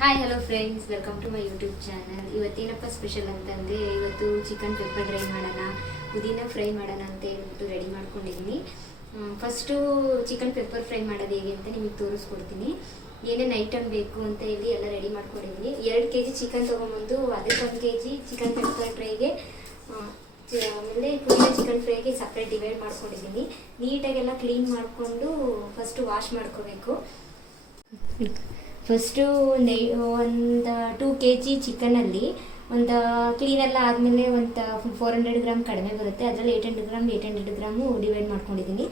Hi hello friends, welcome to my YouTube channel. ಇವತ್ತೇನಪ್ಪ special ಅಂತಂದರೆ, ಇವತ್ತು ಚಿಕನ್ ಪೆಪ್ಪರ್ ಡ್ರೈ ಮಾಡೋಣ, ಪುದೀನ ಫ್ರೈ ಮಾಡೋಣ ಅಂತ ಹೇಳ್ಬಿಟ್ಟು ರೆಡಿ ಮಾಡ್ಕೊಂಡಿದ್ದೀನಿ. ಫಸ್ಟು ಚಿಕನ್ ಪೆಪ್ಪರ್ ಫ್ರೈ ಮಾಡೋದು ಹೇಗೆ ಅಂತ ನಿಮಗೆ ತೋರಿಸ್ಕೊಡ್ತೀನಿ. ಏನೇನು ಐಟಮ್ ಬೇಕು ಅಂತ ಹೇಳಿ ಎಲ್ಲ ರೆಡಿ ಮಾಡ್ಕೊಂಡಿದ್ದೀನಿ. 2 kg ಚಿಕನ್ ತೊಗೊಂಬಂದು ಅದಕ್ಕೆ 1 kg ಚಿಕನ್ ಪೆಪ್ಪರ್ ಡ್ರೈಗೆ ಆಮೇಲೆ ಪುದೀನ ಚಿಕನ್ ಫ್ರೈಗೆ ಸಪ್ರೇಟ್ ಡಿವೈಡ್ ಮಾಡ್ಕೊಂಡಿದ್ದೀನಿ. ನೀಟಾಗೆಲ್ಲ ಕ್ಲೀನ್ ಮಾಡಿಕೊಂಡು ಫಸ್ಟು ವಾಶ್ ಮಾಡ್ಕೋಬೇಕು. ಫಸ್ಟು ಒಂದು 2 kg ಚಿಕನಲ್ಲಿ ಒಂದು ಕ್ಲೀನೆಲ್ಲ ಆದಮೇಲೆ ಒಂದು 400 ಗ್ರಾಮ್ ಕಡಿಮೆ ಬರುತ್ತೆ. ಅದರಲ್ಲಿ 800 ಗ್ರಾಮು ಡಿವೈಡ್ ಮಾಡ್ಕೊಂಡಿದ್ದೀನಿ.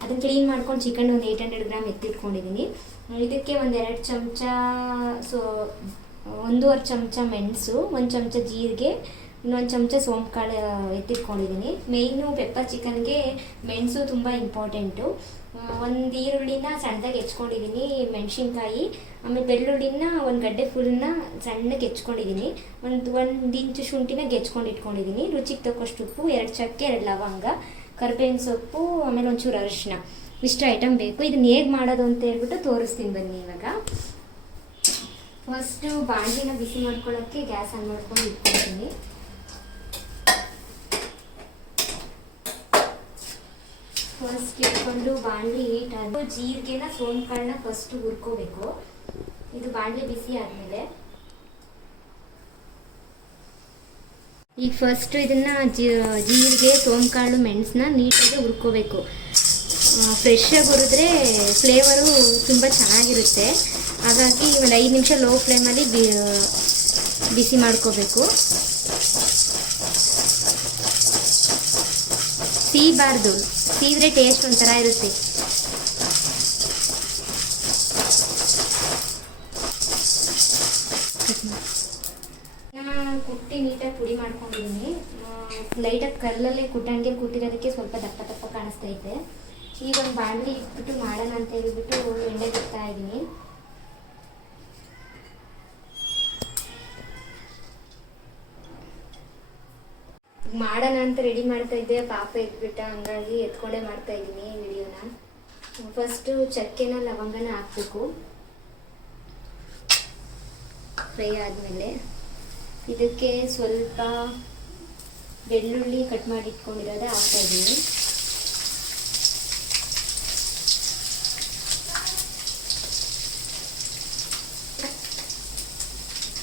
ಅದನ್ನು ಕ್ಲೀನ್ ಮಾಡ್ಕೊಂಡು ಚಿಕನ್ ಒಂದು 800 ಗ್ರಾಮ್ ಎತ್ತಿಟ್ಕೊಂಡಿದ್ದೀನಿ. ಇದಕ್ಕೆ ಒಂದು 2 ಚಮಚ 1.5 ಚಮಚ ಮೆಣಸು, 1 ಚಮಚ ಜೀರಿಗೆ, ಇನ್ನೊಂದು ಚಮಚ ಸೋಂಪುಕಾಳು ಎತ್ತಿಟ್ಕೊಂಡಿದ್ದೀನಿ. ಮೇಯ್ನು ಪೆಪ್ಪರ್ ಚಿಕನ್ಗೆ ಮೆಣಸು ತುಂಬ ಇಂಪಾರ್ಟೆಂಟು. ಒಂದು ಈರುಳ್ಳಿನ ಸಣ್ಣದಾಗಿ ಹೆಚ್ಕೊಂಡಿದ್ದೀನಿ, ಮೆಣಸಿನ್ಕಾಯಿ, ಆಮೇಲೆ ಬೆಳ್ಳುಳ್ಳಿನ 1 ಗಡ್ಡೆ ಫುಲ್ನ ಸಣ್ಣಗೆ ಹೆಚ್ಕೊಂಡಿದ್ದೀನಿ. ಒಂದು ಇಂಚು ಶುಂಠಿನ ಗೆಚ್ಕೊಂಡು ಇಟ್ಕೊಂಡಿದ್ದೀನಿ. ರುಚಿಗೆ ತಕ್ಕಷ್ಟು ಉಪ್ಪು, 2 ಚಕ್ಕೆ, 2 ಲವಂಗ, ಕರಿಬೇವಿನ ಸೊಪ್ಪು, ಆಮೇಲೆ ಒಂಚೂರು ಅರಿಶಿನ. ಇಷ್ಟು ಐಟಮ್ ಬೇಕು. ಇದನ್ನ ಹೇಗೆ ಮಾಡೋದು ಅಂತ ಹೇಳ್ಬಿಟ್ಟು ತೋರಿಸ್ತೀನಿ ಬನ್ನಿ. ಇವಾಗ ಫಸ್ಟು ಬಾಣಲಿನ ಬಿಸಿ ಮಾಡ್ಕೊಳ್ಳೋಕ್ಕೆ ಗ್ಯಾಸ್ ಆನ್ ಮಾಡ್ಕೊಂಡು ಇಟ್ಕೊಳ್ತೀನಿ. ಫಸ್ಟ್ ಇಟ್ಕೊಂಡು ಬಾಣಲಿ ಹೀಟ್ ಆದ ಜೀರಿಗೆನ ಸೋಂಪುಕಾಳನ್ನ ಫಸ್ಟ್ ಹುರ್ಕೋಬೇಕು. ಇದು ಬಾಣಲಿ ಬಿಸಿ ಆದಮೇಲೆ ಈಗ ಫಸ್ಟ್ ಇದನ್ನ ಜೀರಿಗೆ, ಸೋಂಪುಕಾಳು, ಮೆಣಸನ್ನ ನೀಟಾಗಿ ಹುರ್ಕೋಬೇಕು. ಫ್ರೆಶ್ ಆಗಿ ಹುರಿದ್ರೆ ಫ್ಲೇವರು ತುಂಬ ಚೆನ್ನಾಗಿರುತ್ತೆ. ಹಾಗಾಗಿ ಒಂದು 5 ನಿಮಿಷ ಲೋ ಫ್ಲೇಮಲ್ಲಿ ಬಿಸಿ ಮಾಡ್ಕೋಬೇಕು. ಸೀಬಾರ್ದು, ಸೀದ್ರೆ ಟೇಸ್ಟ್ ಒಂಥರ ಇರುತ್ತೆ. ಕುಟ್ಟಿ ನೀಟಾಗಿ ಪುಡಿ ಮಾಡ್ಕೊಂಡಿದ್ದೀನಿ. ಲೈಟಾಗಿ ಕಲ್ಲಲ್ಲೇ ಕುಟ್ಟಂಗೆ ಕುಟ್ಟಿರೋದಕ್ಕೆ ಸ್ವಲ್ಪ ದಪ್ಪ ದಪ್ಪ ಕಾಣಿಸ್ತೈತೆ. ಈಗ ಒಂದು ಬಾಣಲಿ ಇಟ್ಬಿಟ್ಟು ಮಾಡೋಣ ಅಂತ ಹೇಳ್ಬಿಟ್ಟು ಎಣ್ಣೆ ಬಿಡ್ತಾ ಇದ್ದೀನಿ. ಮಾಡೋಣ ಅಂತ ರೆಡಿ ಮಾಡ್ತಾ ಇದ್ದೆ, ಪಾಪ ಎದ್ಬಿಟ್ಟ, ಹಂಗಾಗಿ ಎತ್ಕೊಂಡೇ ಮಾಡ್ತಾ ಇದ್ದೀನಿ ವಿಡಿಯೋನ. ಫಸ್ಟು ಚಕ್ಕೆನ ಲವಂಗನ ಹಾಕಬೇಕು. ಫ್ರೈ ಆದಮೇಲೆ ಇದಕ್ಕೆ ಸ್ವಲ್ಪ ಬೆಳ್ಳುಳ್ಳಿ ಕಟ್ ಮಾಡಿ ಇಟ್ಕೊಂಡಿರೋದೇ ಹಾಕ್ತಾ ಇದ್ದೀನಿ.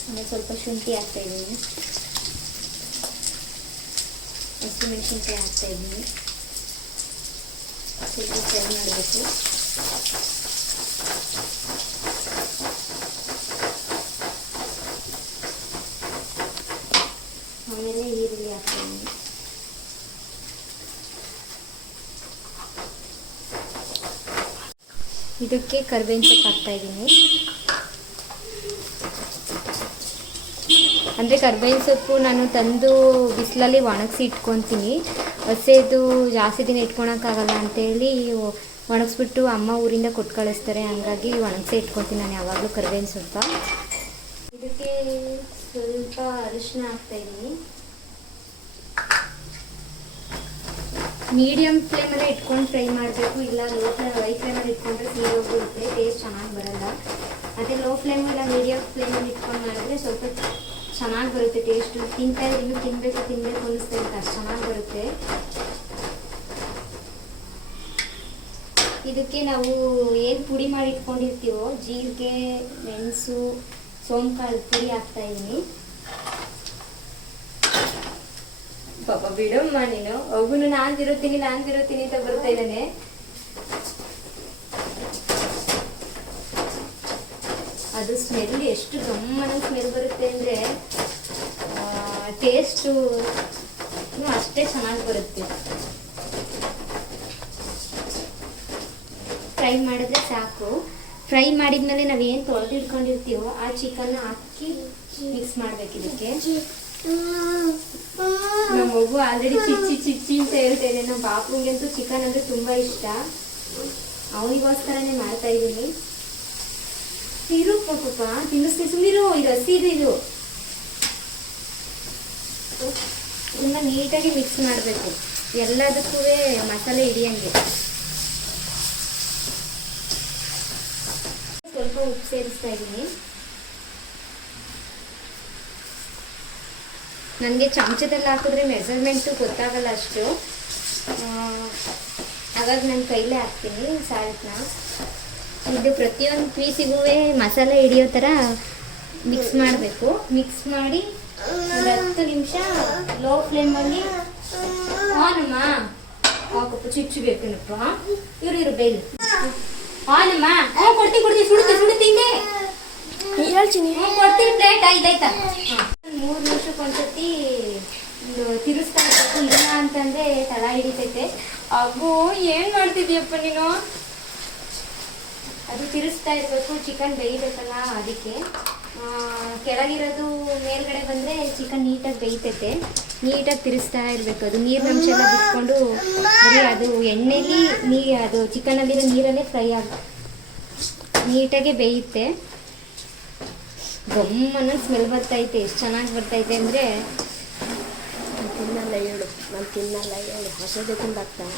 ಆಮೇಲೆ ಸ್ವಲ್ಪ ಶುಂಠಿ ಹಾಕ್ತಾ ಇದ್ದೀನಿ, ಹಸಿಮೆಣಸಿನ್ಕಾಯಿ ಹಾಕ್ತಾ ಇದ್ದೀನಿ. ಸ್ವಲ್ಪ ಫ್ರೈ ಮಾಡಬೇಕು. ಆಮೇಲೆ ಈರುಳ್ಳಿ ಹಾಕ್ತಾ ಇದ್ದೀನಿ. ಇದಕ್ಕೆ ಕರಿಬೇವಿನ ಸೊಪ್ಪು ಹಾಕ್ತಾ ಇದ್ದೀನಿ. ಅಂದರೆ ಕರ್ಬೇವಿನ ಸೊಪ್ಪು ನಾನು ತಂದು ಬಿಸಿಲಲ್ಲಿ ಒಣಗಿಸಿ ಇಟ್ಕೊತೀನಿ. ಹಸೆದು ಜಾಸ್ತಿ ದಿನ ಇಟ್ಕೊಳಕ್ಕಾಗಲ್ಲ ಅಂತೇಳಿ ಒಣಗಿಸ್ಬಿಟ್ಟು ಅಮ್ಮ ಊರಿಂದ ಕೊಟ್ಟು ಕಳಿಸ್ತಾರೆ. ಹಂಗಾಗಿ ಒಣಗಿಸಿ ಇಟ್ಕೊತೀನಿ ನಾನು ಯಾವಾಗಲೂ ಕರ್ಬೇವಿನ ಸೊಪ್ಪು. ಇದಕ್ಕೆ ಸ್ವಲ್ಪ ಅರಿಶಿನ ಹಾಕ್ತಾಯಿದ್ದೀನಿ. ಮೀಡಿಯಮ್ ಫ್ಲೇಮಲ್ಲೇ ಇಟ್ಕೊಂಡು ಫ್ರೈ ಮಾಡಬೇಕು, ಇಲ್ಲ ಹೈ ಫ್ಲೇಮಲ್ಲಿ ಇಟ್ಕೊಂಡ್ರೆ ಸೀದೋಗ್ಬಿಡುತ್ತೆ, ಟೇಸ್ಟ್ ಚೆನ್ನಾಗಿ ಬರಲ್ಲ. ಅದೇ ಲೋ ಫ್ಲೇಮಲ್ಲ ಮೀಡಿಯಮ್ ಫ್ಲೇಮಲ್ಲಿ ಇಟ್ಕೊಂಡು ಮಾಡಿದ್ರೆ ಸ್ವಲ್ಪ ಚೆನ್ನಾಗಿ ಬರುತ್ತೆ ಟೇಸ್ಟು. ತಿಂತಾ ಇದ್ರೆ ತಿನ್ನಬೇಕು ಅನ್ನಿಸ್ತಾ ಇರುತ್ತೆ, ಅಷ್ಟು ಚೆನ್ನಾಗಿ ಬರುತ್ತೆ. ಇದಕ್ಕೆ ನಾವು ಏನು ಪುಡಿ ಮಾಡಿ ಇಟ್ಕೊಂಡಿರ್ತೀವೋ ಜೀರಿಗೆ, ಮೆಣಸು, ಸೋಂಪುಕಾಳು ಪುಡಿ ಹಾಕ್ತಾ ಇದ್ದೀನಿ. ಪಾಪ ಬಿಡಮ್ಮ ನೀನು, ಅವನು ನಾನು ತಿರುತ್ತೀನಿ ಅಂತ ಬರ್ತಾ ಇದ್ದಾನೆ. ಅದು ಸ್ಮೆಲ್ ಎಷ್ಟು ಗಮ್ಮನ ಸ್ಮೆಲ್ ಬರುತ್ತೆ ಅಂದರೆ ಟೇಸ್ಟು ಅಷ್ಟೇ ಚೆನ್ನಾಗಿ ಬರುತ್ತೆ. ಫ್ರೈ ಮಾಡಿದ್ರೆ ಸಾಕು. ಫ್ರೈ ಮಾಡಿದ್ಮೇಲೆ ನಾವೇನು ತೊಳೆದು ಇಟ್ಕೊಂಡಿರ್ತೀವೋ ಆ ಚಿಕನ್ನ ಹಾಕಿ ಮಿಕ್ಸ್ ಮಾಡಬೇಕು. ಇದಕ್ಕೆ ನಮ್ಮ ಮಗು ಆಲ್ರೆಡಿ ಚಿಚ್ಚಿ ಅಂತ ಹೇಳ್ತೇನೆ. ನಮ್ಮ ಪಾಪುಗಂತೂ ಚಿಕನ್ ಅಂದರೆ ತುಂಬ ಇಷ್ಟ. ಅವನಿಗೋಸ್ಕರನೇ ಮಾಡ್ತಾ ಇದ್ದೀನಿ. ಇರು ಪಾಪ, ತಿನ್ನಿಸ್ತೀನಿ, ಸುಮ್ಮನಿರು. ಇದು ಹಸಿದು. ಇದು ತುಂಬ ನೀಟಾಗಿ ಮಿಕ್ಸ್ ಮಾಡಬೇಕು, ಎಲ್ಲದಕ್ಕೂ ಮಸಾಲೆ ಹಿಡಿಯಂಗೆ. ಸ್ವಲ್ಪ ಉಪ್ಪು ಸೇರಿಸ್ತಾ ಇದ್ದೀನಿ. ನನಗೆ ಚಮಚದಲ್ಲಿ ಹಾಕಿದ್ರೆ ಮೆಸರ್ಮೆಂಟು ಗೊತ್ತಾಗಲ್ಲ ಅಷ್ಟು, ಹಾಗಾಗಿ ನಾನು ಕೈಲೇ ಹಾಕ್ತೀನಿ ಸಾಲ್ಟ್ನ. ಇದು ಪ್ರತಿಯೊಂದು ಪೀಸಿಗೂ ಮಸಾಲೆ ಹಿಡಿಯೋ ಥರ ಮಿಕ್ಸ್ ಮಾಡಬೇಕು. ಮಿಕ್ಸ್ ಮಾಡಿ ಒಂದು 10 ನಿಮಿಷ ಲೋ ಫ್ಲೇಮಲ್ಲಿ ಆನಮ್ಮ ಹಾಕಪ್ಪ, ಚಿಚ್ಚಬೇಕೇನಪ್ಪ ಇರು ಬೇಲಿ ಆನಮ್ಮ. ಕೊಡ್ತೀನಿ ಸುಡುತ್ತೆ ಹೇಳ್ತೀನಿ, ಕೊಡ್ತೀನಿ ಪ್ಲೇಟ್. ಆಯ್ತಾಯ್ತಾ 3 ನಿಮಿಷಕ್ಕೆ ಒಂದ್ಸತಿ ತಿರುಸ್ತಾ ಇರ್ಬೇಕು, ಇಲ್ಲ ಅಂತಂದ್ರೆ ತಳ ಹಿಡಿತೈತೆ. ಅಗೋ ಏನು ಮಾಡ್ತಿದ್ಯಪ್ಪ ನೀನು? ಅದು ತಿರುಸ್ತಾ ಇರಬೇಕು, ಚಿಕನ್ ಬೇಯಬೇಕಲ್ಲ ಅದಕ್ಕೆ. ಕೆಳಗಿರೋದು ಮೇಲ್ಗಡೆ ಬಂದರೆ ಚಿಕನ್ ನೀಟಾಗಿ ಬೇಯ್ತೈತೆ. ನೀಟಾಗಿ ತಿರುಸ್ತಾ ಇರಬೇಕು. ಅದು ನೀರಿನಂಶ ಎಲ್ಲ ಬಿಟ್ಕೊಂಡು ಬರೀ ಅದು ಎಣ್ಣೆಲಿ ಅದು ಚಿಕನಲ್ಲಿರೋ ನೀರಲ್ಲೇ ಫ್ರೈ ನೀಟಾಗೆ ಬೇಯುತ್ತೆ. ಗಮ್ಮನ ಸ್ಮೆಲ್ ಬರ್ತೈತೆ. ಎಷ್ಟು ಚೆನ್ನಾಗಿ ಬರ್ತೈತೆ ಅಂದರೆ ತಿನ್ನಲ್ಲ ಹೇಳು ಹೊಸದೇ ತಿಂದಾಗ್ತಾನೆ.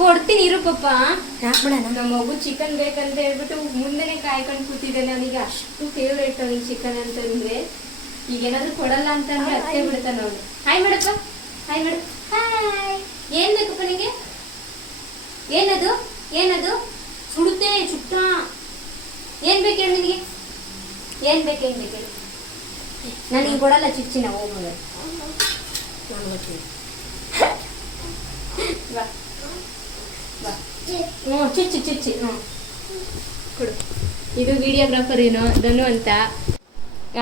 ಕೊಡ್ತೀನಿ ಇರು ಪಾಪ. ಯಾಕೆ ಮಾಡೋಣ? ನಮ್ಮ ಮಗು ಚಿಕನ್ ಬೇಕಂತ ಹೇಳ್ಬಿಟ್ಟು ಮುಂದೆನೆ ಕಾಯ್ಕೊಂಡು ಕೂತಿದ್ದಾನೆ. ಅವನಿಗೆ ಅಷ್ಟು ಫೇವ್ರೇಟ್ ಅವನಿಗೆ ಚಿಕನ್ ಅಂತಂದ್ರೆ. ಈಗ ಏನಾದ್ರು ಕೊಡಲ್ಲ ಅಂತಂದ್ರೆ ಅಷ್ಟೇ ಬಿಡ್ತಾನೆ ಅವನು. ಹಾಯ್ ಮಾಡಪ್ಪ, ಹಾಯ್ ಮಾಡು. ಹಾಯ್. ಏನ್ ಬೇಕಪ್ಪ ನಿಂಗೆ? ಏನದು ಸುಡುತ್ತೆ ಚುಟ್ಟ. ಏನ್ ಬೇಕು ಹೇಳಿ ನಿನಗೆ? ಏನ್ ಬೇಕು ನನಗೆ ಕೊಡಲ್ಲ ಚಿಚ್ಚಿನ ಹೋಗೋದು. ಬಾ ಬಾ. ಹ್ಞೂ ಚಿಚ್ಚಿ ಕೊಡು. ಇದು ವಿಡಿಯೋಗ್ರಾಫರ್ ಏನೋ ಧನು ಅಂತ.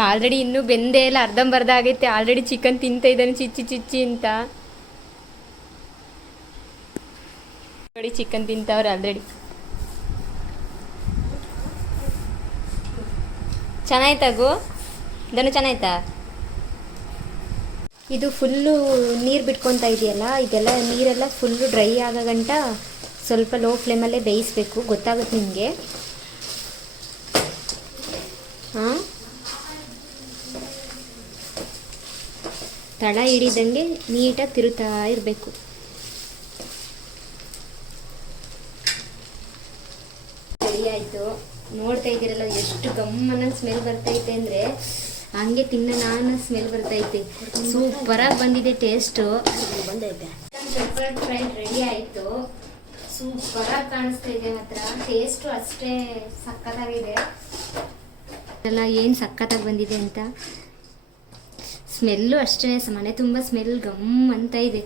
ಆಲ್ರೆಡಿ ಇನ್ನೂ ಬೆಂದೇ ಇಲ್ಲ, ಅರ್ಧಂಬರ್ಧ ಆಗೈತೆ. ಆಲ್ರೆಡಿ ಚಿಕನ್ ತಿಂತ ಇದ್ದಾನೆ ಚಿಚ್ಚಿ ಅಂತ ನೋಡಿ. ಚಿಕನ್ ತಿಂತವ್ರೆ ಆಲ್ರೆಡಿ. ಚೆನ್ನಾಯ್ತಾಗು ಧನು, ಚೆನ್ನಾಯ್ತಾ? ಇದು ಫುಲ್ಲು ನೀರು ಬಿಟ್ಕೊತಾ ಇದೆಯಲ್ಲ, ಇದೆಲ್ಲ ನೀರೆಲ್ಲ ಫುಲ್ಲು ಡ್ರೈ ಆಗೋ ಗಂಟ ಸ್ವಲ್ಪ ಲೋ ಫ್ಲೇಮಲ್ಲೇ ಬೇಯಿಸ್ಬೇಕು. ಗೊತ್ತಾಗುತ್ತೆ ನಿಮಗೆ. ಹಾಂ, ತಳ ಹಿಡಿದಂಗೆ ನೀಟಾಗಿ ತಿರುತ್ತಾ ಇರಬೇಕು. ರೆಡಿ ಆಯಿತು. ನೋಡ್ತಾ ಇದ್ದೀರಲ್ಲ ಎಷ್ಟು ಗಮ್ಮನ ಸ್ಮೆಲ್ ಬರ್ತೈತೆ ಅಂದರೆ ಹಂಗೆ ನಾನು ಸ್ಮೆಲ್ ಬರ್ತೈತೆ. ಸೂಪರಾಗಿ ಬಂದಿದೆ ಟೇಸ್ಟು. ಬಂದೈತೆ. ಪೆಪ್ಪರ್ ಫ್ರೈ ರೆಡಿ ಆಯಿತು. ಸೂಪರಾಗಿ ಕಾಣಿಸ್ತಾ ಇದೆ ಮಾತ್ರ. ಟೇಸ್ಟು ಅಷ್ಟೇ ಸಖತ್ತಾಗಿದೆ. ಎಲ್ಲ ಏನು ಸಖತ್ತಾಗಿ ಬಂದಿದೆ ಅಂತ. ಸ್ಮೆಲ್ಲು ಅಷ್ಟೇ, ಮನೆ ತುಂಬ ಸ್ಮೆಲ್ ಗಮ್ ಅಂತ ಇದೆ.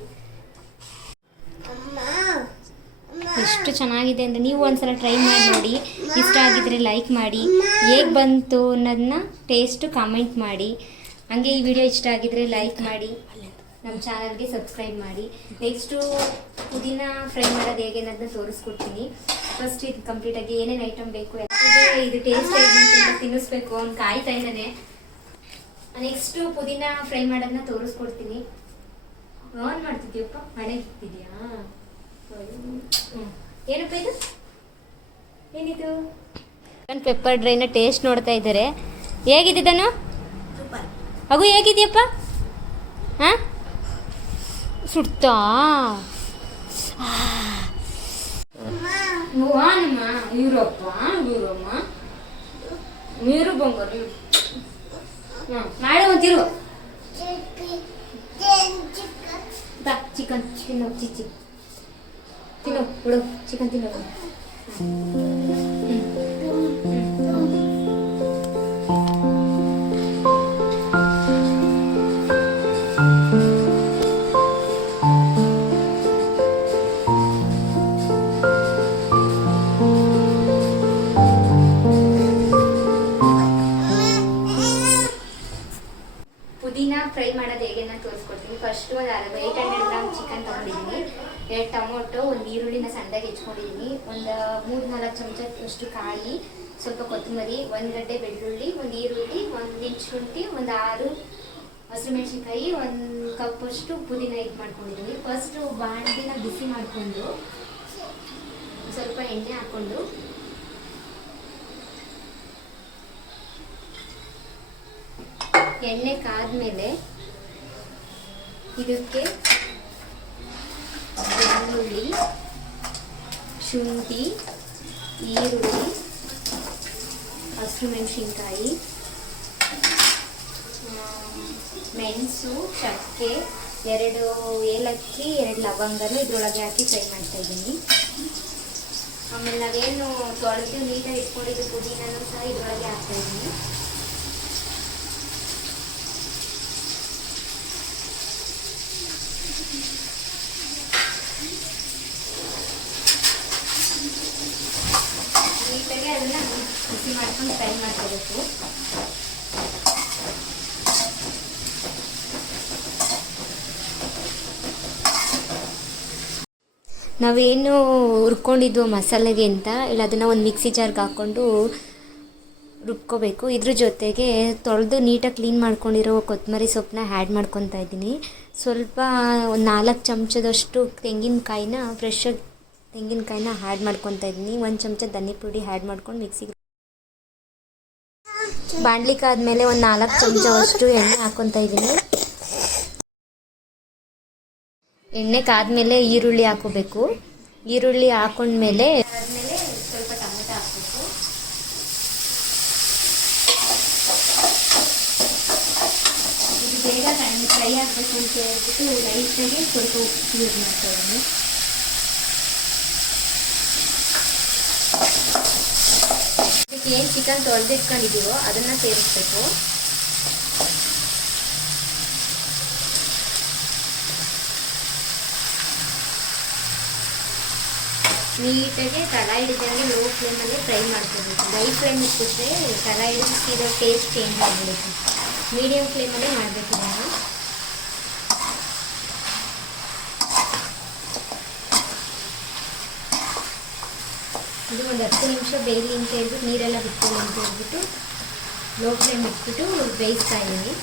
ಎಷ್ಟು ಚೆನ್ನಾಗಿದೆ ಅಂದರೆ ನೀವು ಒಂದ್ಸಲ ಟ್ರೈ ಮಾಡಿ ನೋಡಿ. ಇಷ್ಟ ಆಗಿದ್ರೆ ಲೈಕ್ ಮಾಡಿ, ಹೇಗೆ ಬಂತು ಅನ್ನೋದನ್ನ ಟೇಸ್ಟು ಕಾಮೆಂಟ್ ಮಾಡಿ. ಹಾಗೆ ಈ ವಿಡಿಯೋ ಇಷ್ಟ ಆಗಿದ್ರೆ ಲೈಕ್ ಮಾಡಿ, ನಮ್ಮ ಚಾನಲ್ಗೆ ಸಬ್ಸ್ಕ್ರೈಬ್ ಮಾಡಿ. ನೆಕ್ಸ್ಟು ಪುದೀನ ಫ್ರೈ ಮಾಡೋದು ಹೇಗೆ ಅನ್ನೋದನ್ನ ತೋರಿಸ್ಕೊಡ್ತೀನಿ. ಫಸ್ಟ್ ಇದು ಕಂಪ್ಲೀಟಾಗಿ ಏನೇನು ಐಟಮ್ ಬೇಕು, ಇದು ಟೇಸ್ಟ್ ಹೇಗೆ ಅಂತ ತಿನ್ನಿಸ್ಬೇಕು ಅವ್ನು ಕಾಯ್ತಾ ಇದ್ದಾನೆ. ನೆಕ್ಸ್ಟು ಪುದೀನ ಫ್ರೈ ಮಾಡೋದನ್ನ ತೋರಿಸ್ಕೊಡ್ತೀನಿ. ಆನ್ ಮಾಡ್ತಿದ್ಯಪ್ಪ, ಮನೆ ಇರ್ತಿದ್ಯಾ? ಏನಪ್ಪ ಇದು? ಏನಿದು? ಚಿಕನ್ ಪೆಪ್ಪರ್ ಡ್ರೈನ ಟೇಸ್ಟ್ ನೋಡ್ತಾ ಇದ್ದಾರೆ. ಹೇಗಿದೆ ಧನು? ಅಗು ಹೇಗಿದೆಯಪ್ಪ? ಹಾಂ, ಸುಡ್ತಾ? ನಮ್ಮ ಇವರಪ್ಪ ಇವರಮ್ಮ ನೀರು ಬಂಗಾರು. ಹಾಂ, ನಾಳೆ ಒಂದಿರು ಬಾ. ಚಿಕನ್ ಚಿಚ್ಚಿ ತಿನ್ನೋ ಬಿಡು, ಚಿಕನ್ ತಿನ್ನೋ. ಪುದೀನ ಫ್ರೈ ಮಾಡೋದು ಹೇಗೆ ನಾನು ತೋರಿಸ್ಕೊಡ್ತೀನಿ. ಫಸ್ಟ್ ಒಂದು 800 ಗ್ರಾಮ್ ಚಿಕನ್ ತೊಗೊಂಡಿದ್ದೀನಿ, 2 ಟೊಮೊಟೊ, ಒಂದು ಈರುಳ್ಳಿನ ಸಣ್ಣದಾಗಿ ಹೆಚ್ಕೊಂಡಿದ್ದೀನಿ, ಒಂದು 3-4 ಚಮಚ ಅಷ್ಟು ಕಾಯಿ, ಸ್ವಲ್ಪ ಕೊತ್ತಂಬರಿ, 1 ಗಡ್ಡೆ ಬೆಳ್ಳುಳ್ಳಿ, 1 ಈರುಳ್ಳಿ, 1 ಇಂಚ್ ಶುಂಠಿ, ಒಂದು 6 ಹಸಿಮೆಣಸಿನ್ಕಾಯಿ, 1 ಕಪ್ಪಷ್ಟು ಪುದೀನ ಇದು ಮಾಡ್ಕೊಂಡಿದ್ದೀನಿ. ಫಸ್ಟು ಬಾಣಲಿನ ಬಿಸಿ ಮಾಡಿಕೊಂಡು ಸ್ವಲ್ಪ ಎಣ್ಣೆ ಹಾಕ್ಕೊಂಡು ಎಣ್ಣೆ ಕಾದ್ಮೇಲೆ ಇದಕ್ಕೆ ಬೆಳ್ಳುಳ್ಳಿ, ಶುಂಠಿ, ಈರುಳ್ಳಿ, ಹಸಿರು ಮೆಣಸಿನ್ಕಾಯಿ, ಮೆಣಸು, ಚಕ್ಕೆ, 2 ಏಲಕ್ಕಿ, 2 ಲವಂಗನೂ ಇದ್ರೊಳಗೆ ಹಾಕಿ ಫ್ರೈ ಮಾಡ್ತಾಯಿದ್ದೀನಿ. ಆಮೇಲೆ ನಾವೇನು ತೊಳೆದು ನೀಟಾಗಿ ಇಟ್ಕೊಂಡಿದ್ದು ಪುದೀನೂ ಸಹ ಇದ್ರೊಳಗೆ ಹಾಕ್ತಾಯಿದ್ದೀನಿ. ನೀಟಾಗಿ ಅದನ್ನು ಬಿಸಿ ಮಾಡ್ಕೊಂಡು ಫ್ರೈ ಮಾಡ್ಕೋಬೇಕು. ನಾವೇನು ಹುರ್ಕೊಂಡಿದ್ವು ಮಸಾಲೆಗೆ ಅಂತ ಇಲ್ಲ ಅದನ್ನು ಒಂದು ಮಿಕ್ಸಿ ಜಾರ್ಗೆ ಹಾಕ್ಕೊಂಡು ರುಬ್ಕೋಬೇಕು. ಇದ್ರ ಜೊತೆಗೆ ತೊಳೆದು ನೀಟಾಗಿ ಕ್ಲೀನ್ ಮಾಡ್ಕೊಂಡಿರೋ ಕೊತ್ತಂಬರಿ ಸೊಪ್ಪನ್ನ ಆ್ಯಡ್ ಮಾಡ್ಕೊತಾ ಇದ್ದೀನಿ. ಸ್ವಲ್ಪ ಒಂದು 4 ಚಮಚದಷ್ಟು ತೆಂಗಿನಕಾಯಿನ ಫ್ರೆಶ್ಶಾಗಿ ತೆಂಗಿನಕಾಯಿನ ಆ್ಯಡ್ ಮಾಡ್ಕೊತಾ ಇದ್ದೀನಿ. 1 ಚಮಚ ಧನಿಯಾ ಪುಡಿ ಆ್ಯಡ್ ಮಾಡ್ಕೊಂಡು ಮಿಕ್ಸಿಗೆ ಬಾಣಲಿಕ್ಕೆ ಆದಮೇಲೆ ಒಂದು 4 ಚಮಚವಷ್ಟು ಎಣ್ಣೆ ಹಾಕ್ಕೊತಾ ಇದ್ದೀನಿ. ಎಣ್ಣೆ ಕಾದ್ಮೇಲೆ ಈರುಳ್ಳಿ ಹಾಕೋಬೇಕು. ಈರುಳ್ಳಿ ಹಾಕೊಂಡ್ಮೇಲೆ ಆದಮೇಲೆ ಸ್ವಲ್ಪ ಟೊಮೆಟೊ ಹಾಕಬೇಕು. ಇದು ಬೇಗ ಫ್ರೈ ಆಗಬೇಕು ಅಂತ ಹೇಳ್ಬಿಟ್ಟು ಲೈಟಾಗಿ ಸ್ವಲ್ಪ ಉಪ್ಪು ಯೂಸ್ ಮಾಡ್ತಾ ಇದ್ದೀನಿ. ಇದಕ್ಕೆ ಏನು ಚಿಕನ್ ತೊಳೆದಿಟ್ಕೊಂಡಿದ್ದೀವೋ ಅದನ್ನು ಸೇರಿಸ್ಬೇಕು. ನೀಟಾಗಿ ತಳ ಹಿಡಿದಂಗೆ ಲೋ ಫ್ಲೇಮಲ್ಲಿ ಫ್ರೈ ಮಾಡ್ಕೋಬೇಕು. ಹೈ ಫ್ಲೇಮ್ ಇಟ್ಬಿಟ್ರೆ ತಳ ಹಿಡಿದಿರೋ ಟೇಸ್ಟ್ ಚೇಂಜ್ ಆಗಬೇಕು. ಮೀಡಿಯಮ್ ಫ್ಲೇಮಲ್ಲೇ ಮಾಡಬೇಕು. ನಾನು ಇದು ಒಂದು 10 ನಿಮಿಷ ಬೇಯಲಿ ಅಂತ ಹೇಳ್ಬಿಟ್ಟು ನೀರೆಲ್ಲ ಬಿಟ್ಕೊಳ್ಳಿ ಅಂತ ಹೇಳ್ಬಿಟ್ಟು ಲೋ ಫ್ಲೇಮ್ ಇಟ್ಬಿಟ್ಟು ಬೇಯಿಸ್ತಾ ಇದ್ದೀನಿ.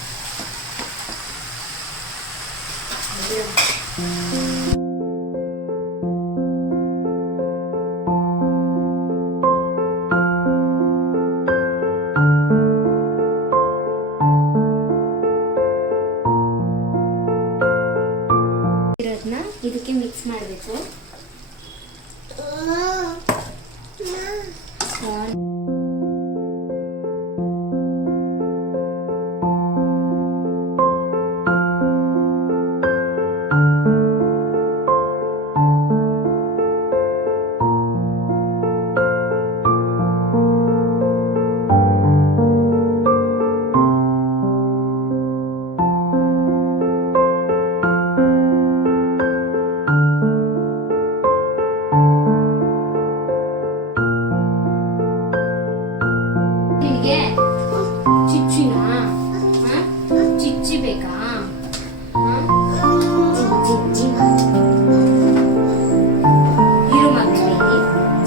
ಇದಕ್ಕೆ ಮಿಕ್ಸ್ ಮಾಡಬೇಕು. ಚಿಚ್ಚಿ ಬೇಕಾ? ಇರು ಮಗನೇ,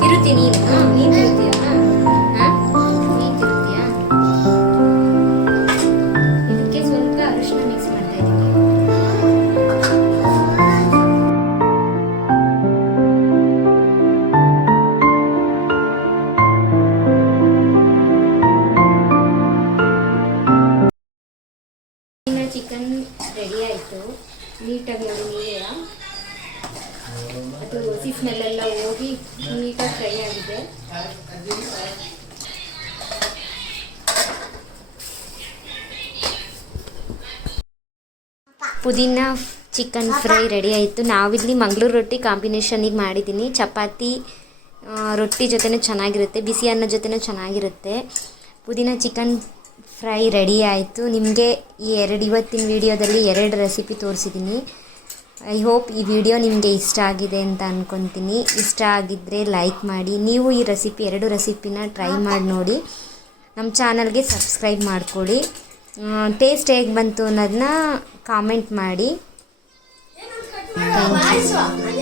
ತಿರುತ್ತೀನಿ. ನೀನು ತಿರುತ್ತೀಯಾ? ನೀನು ತಿರುತ್ತೀಯಾ? ಇದಕ್ಕೆ ಸ್ವಲ್ಪ ಅರಿಶಿನ ಮಿಕ್ಸ್ ಮಾಡ್ತಾ ಇದ್ದೀನಿ. ಚಿಕನ್ ರೆಡಿ ಆಯಿತು. ನೀಟಾಗಿ ನೋಡಿ ನೀರ ಅದು ಹಸಿ ಸ್ಮೆಲ್ಲೆಲ್ಲ ಹೋಗಿ ನೀಟಾಗಿ ಫ್ರೈ ಆಗಿದೆ. ಪುದೀನ ಚಿಕನ್ ಫ್ರೈ ರೆಡಿ ಆಯಿತು. ನಾವಿಲ್ಲಿ ಮಂಗಳೂರು ರೊಟ್ಟಿ ಕಾಂಬಿನೇಷನಿಗೆ ಮಾಡಿದ್ದೀನಿ. ಚಪಾತಿ ರೊಟ್ಟಿ ಜೊತೆನೂ ಚೆನ್ನಾಗಿರುತ್ತೆ, ಬಿಸಿ ಅನ್ನ ಜೊತೆನೂ ಚೆನ್ನಾಗಿರುತ್ತೆ. ಪುದೀನ ಚಿಕನ್ ಫ್ರೈ ರೆಡಿ ಆಯಿತು. ನಿಮಗೆ ಇವತ್ತಿನ ವೀಡಿಯೋದಲ್ಲಿ 2 ರೆಸಿಪಿ ತೋರಿಸಿದ್ದೀನಿ. ಐ ಹೋಪ್ ಈ ವಿಡಿಯೋ ನಿಮಗೆ ಇಷ್ಟ ಆಗಿದೆ ಅಂತ ಅಂದ್ಕೊತೀನಿ. ಇಷ್ಟ ಆಗಿದ್ದರೆ ಲೈಕ್ ಮಾಡಿ. ನೀವು ಈ 2 ರೆಸಿಪಿನ ಟ್ರೈ ಮಾಡಿ ನೋಡಿ. ನಮ್ಮ ಚಾನಲ್ಗೆ ಸಬ್ಸ್ಕ್ರೈಬ್ ಮಾಡ್ಕೊಳ್ಳಿ. ಟೇಸ್ಟ್ ಹೇಗೆ ಬಂತು ಅನ್ನೋದನ್ನ ಕಾಮೆಂಟ್ ಮಾಡಿ. Thank you.